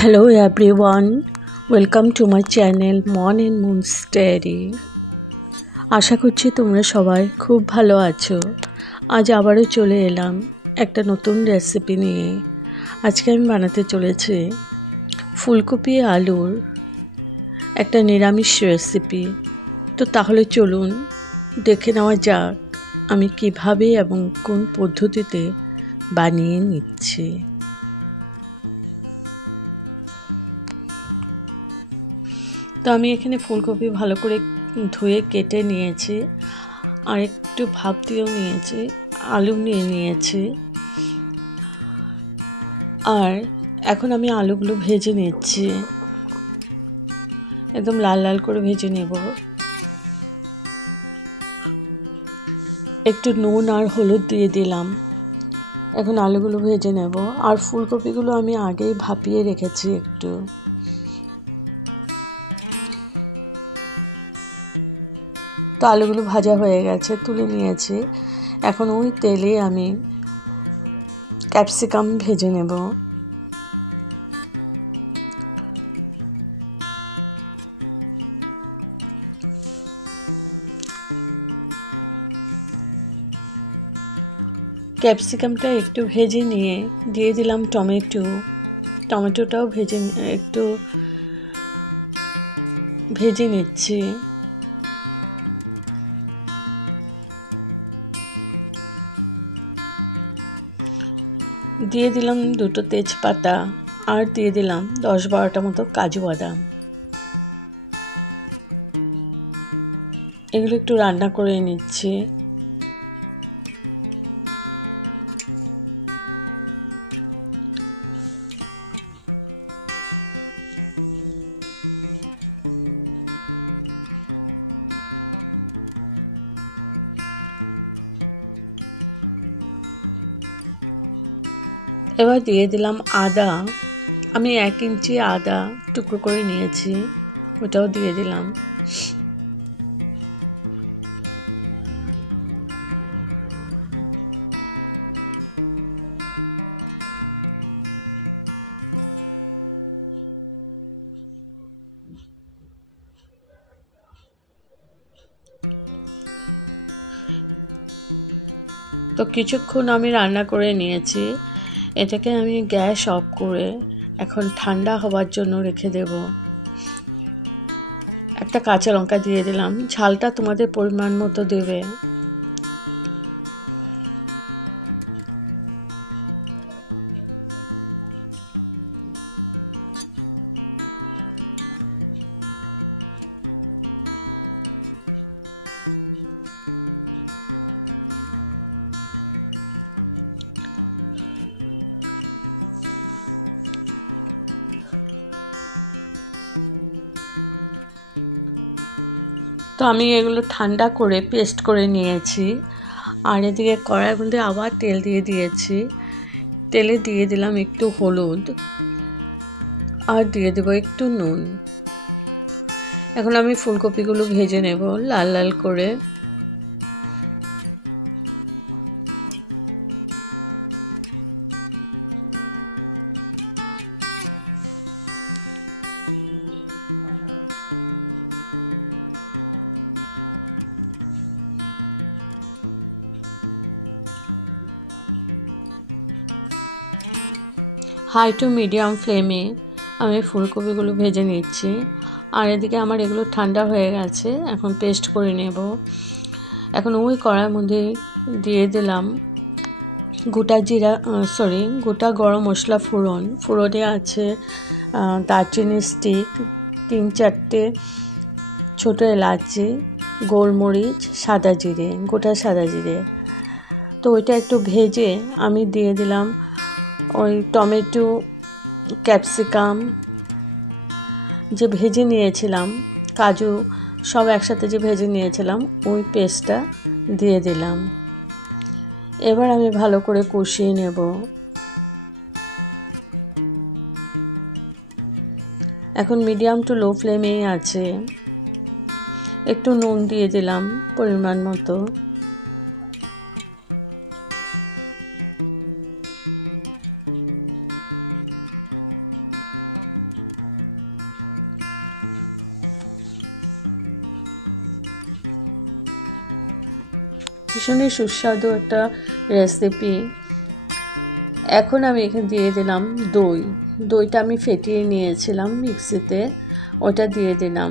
Hello everyone, welcome to my channel Mon and Moon's Diary। আশা করছি তোমরা সবাই খুব ভালো আছো। আজ আবারও চলে এলাম একটা নতুন রেসিপি নিয়ে। আজকে আমি বানাতে চলেছি ফুলকপি আলুর একটা নিরামিষ রেসিপি। তো তাহলে চলুন দেখে নেওয়া যাক আমি কিভাবে এবং কোন পদ্ধতিতে বানিয়ে নিচ্ছি। তো আমি এখানে ফুলকপি ভালো করে ধুয়ে কেটে নিয়েছি, আর একটু ভাপ দিয়েও নিয়েছি, আলু নিয়ে নিয়েছি। আর এখন আমি আলুগুলো ভেজে নিচ্ছি, একদম লাল লাল করে ভেজে নেব। একটু নুন আর হলুদ দিয়ে দিলাম। এখন আলুগুলো ভেজে নেব। আর ফুলকপিগুলো আমি আগেই ভাপিয়ে রেখেছি একটু। তো আলুগুলো ভাজা হয়ে গেছে, তুলে নিয়েছি। এখন ওই তেলে আমি ক্যাপসিকাম ভেজে নেব। ক্যাপসিকামটা একটু ভেজে নিয়ে দিয়ে দিলাম টমেটোটাও একটু ভেজে নিচ্ছি। দিয়ে দিলাম দুটো তেজপাতা, আর দিয়ে দিলাম 10-12টা মতো কাজু বাদাম। এগুলো একটু রান্না করে নিচ্ছি। এবার দিয়ে দিলাম আদা। আমি 1 ইঞ্চি আদা টুকরো করে নিয়েছি, ওটাও দিয়ে দিলাম। তো কিছুক্ষণ আমি রান্না করে নিয়েছি। এটাকে আমি গ্যাস অফ করে এখন ঠান্ডা হওয়ার জন্য রেখে দেব। একটা কাঁচা লঙ্কা দিয়ে দিলাম, ঝালটা তোমাদের পরিমাণ মতো দেবে। তো আমি এগুলো ঠান্ডা করে পেস্ট করে নিয়েছি। আর এদিকে কড়াইয়ের মধ্যে আবার তেল দিয়ে দিয়েছি। তেলে দিয়ে দিলাম একটু হলুদ, আর দিয়ে দেবো একটু নুন। এখন আমি ফুলকপিগুলো ভেজে নেব লাল লাল করে। হাই টু মিডিয়াম ফ্লেমে আমি ফুলকপিগুলো ভেজে নিচ্ছি। আর এদিকে আমার এগুলো ঠান্ডা হয়ে গেছে, এখন পেস্ট করে নেব। এখন ওই কড়াইয়ের মধ্যে দিয়ে দিলাম গোটা গরম মশলা ফোড়নে আছে দারচিনি স্টিক, 3-4টে ছোটো এলাচি, গোলমরিচ, গোটা সাদা জিরে। তো ওইটা একটু ভেজে আমি দিয়ে দিলাম ওই টমেটো, ক্যাপসিকাম যে ভেজে নিয়েছিলাম, কাজু সব একসাথে যে ভেজে নিয়েছিলাম, ওই পেস্টটা দিয়ে দিলাম। এবার আমি ভালো করে কষিয়ে নেব। এখন মিডিয়াম টু লো ফ্লেমেই আছে। একটু নুন দিয়ে দিলাম পরিমাণ মতো। ভীষণই সুস্বাদু একটা রেসিপি। এখন আমি এখানে দিয়ে দিলাম দইটা আমি ফেটিয়ে নিয়েছিলাম মিক্সিতে, ওটা দিয়ে দিলাম।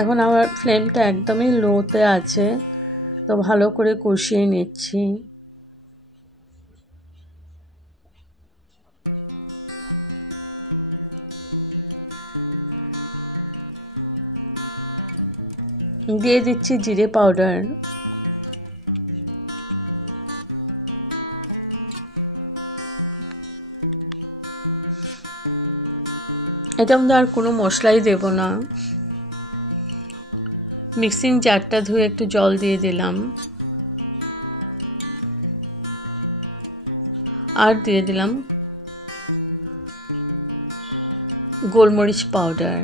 এখন আমার ফ্লেমটা একদমই লোতে আছে, তো ভালো করে কষিয়ে নিচ্ছি। দিয়ে দিচ্ছি জিরে পাউডার, এটার মধ্যে আর কোনো মশলাই দেব না। মিক্সিং জারটা ধুয়ে একটু জল দিয়ে দিলাম, আর দিয়ে দিলাম গোলমরিচ পাউডার।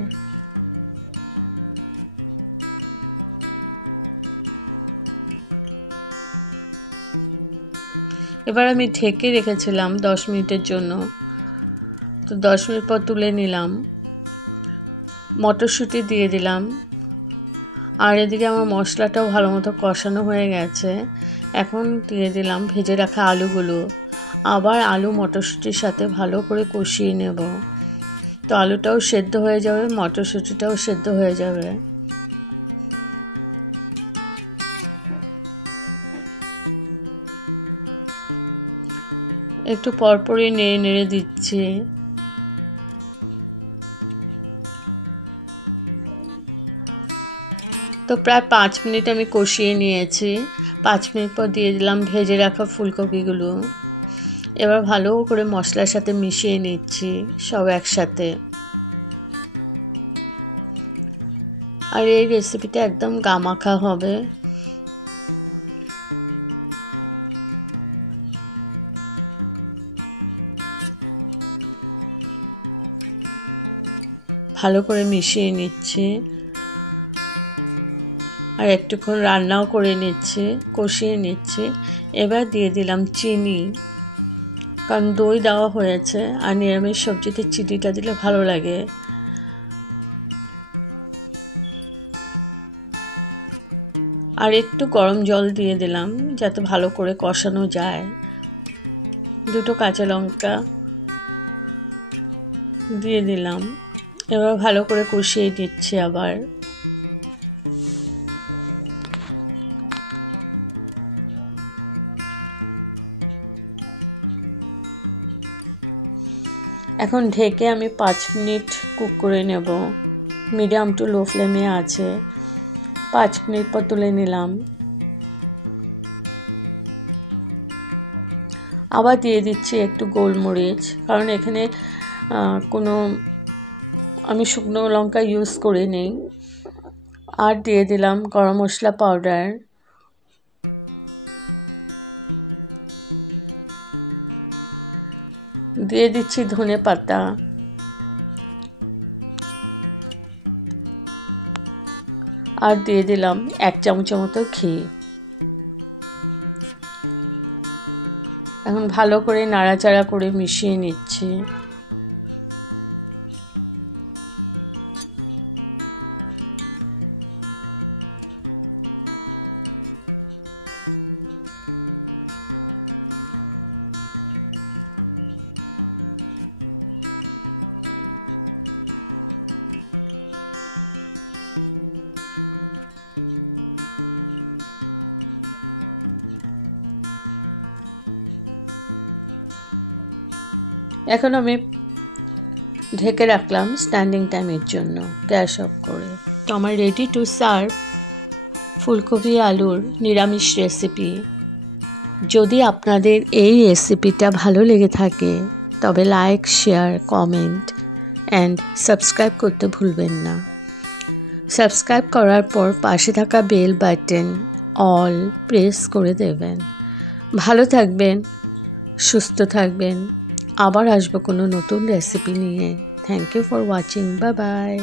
এবার আমি ঢেকে রেখেছিলাম 10 মিনিটের জন্য, তো 10 মিনিট পর তুলে নিলাম। মটরশুঁটি দিয়ে দিলাম, আর এদিকে আমার মশলাটাও ভালো মতো কষানো হয়ে গেছে। এখন দিয়ে দিলাম ভেজে রাখা আলুগুলো। আবার আলু মটরশুঁটির সাথে ভালো করে কষিয়ে নেব, তো আলুটাও সেদ্ধ হয়ে যাবে, মটরশুঁটিটাও সেদ্ধ হয়ে যাবে। একটু পরপরই নেড়ে নেড়ে দিচ্ছি। তো প্রায় 5 মিনিট আমি কষিয়ে নিয়েছি। 5 মিনিট পর দিয়ে দিলাম ভেজে রাখা ফুলকপিগুলো। এবার ভালো করে মশলার সাথে মিশিয়ে নিচ্ছি সব একসাথে। আর এই রেসিপিটা একদম গামাখা হবে। ভালো করে মিশিয়ে নিচ্ছি, আর একটুক্ষণ রান্নাও করে নিচ্ছি, কষিয়ে নিচ্ছি। এবার দিয়ে দিলাম চিনি, কারণ দই দেওয়া হয়েছে, আর নিরামিষ সবজিতে চিনিটা দিলে ভালো লাগে। আর একটু গরম জল দিয়ে দিলাম যাতে ভালো করে কষানো যায়। 2টো কাঁচা লঙ্কা দিয়ে দিলাম। এবার ভালো করে কষিয়ে দিচ্ছি আবার। এখন ঢেকে আমি 5 মিনিট কুক করে নেব, মিডিয়াম টু লো ফ্লেমে আছে। 5 মিনিট পর তুলে নিলাম। আবার দিয়ে দিচ্ছি একটু গোলমরিচ, কারণ এখানে কোনো আমি শুকনো লঙ্কা ইউজ করে নেই। আর দিয়ে দিলাম গরম মশলা পাউডার। দিয়ে দিচ্ছি ধনে পাতা। আর দিয়ে দিলাম 1 চামচের মতো ঘি। এখন ভালো করে নাড়াচাড়া করে মিশিয়ে নিচ্ছি। এখন আমি ঢেকে রাখলাম স্ট্যান্ডিং টাইমের জন্য গ্যাস অফ করে। তো আমার রেডি টু সার্ভ ফুলকপি আলুর নিরামিষ রেসিপি। যদি আপনাদের এই রেসিপিটা ভালো লেগে থাকে তবে like, share, comment and subscribe করতে ভুলবেন না। সাবস্ক্রাইব করার পর পাশে থাকা বেল বাটন অল প্রেস করে দেবেন। ভালো থাকবেন, সুস্থ থাকবেন। আবার আসবো কোনো নতুন রেসিপি নিয়ে। Thank you for watching. Bye by.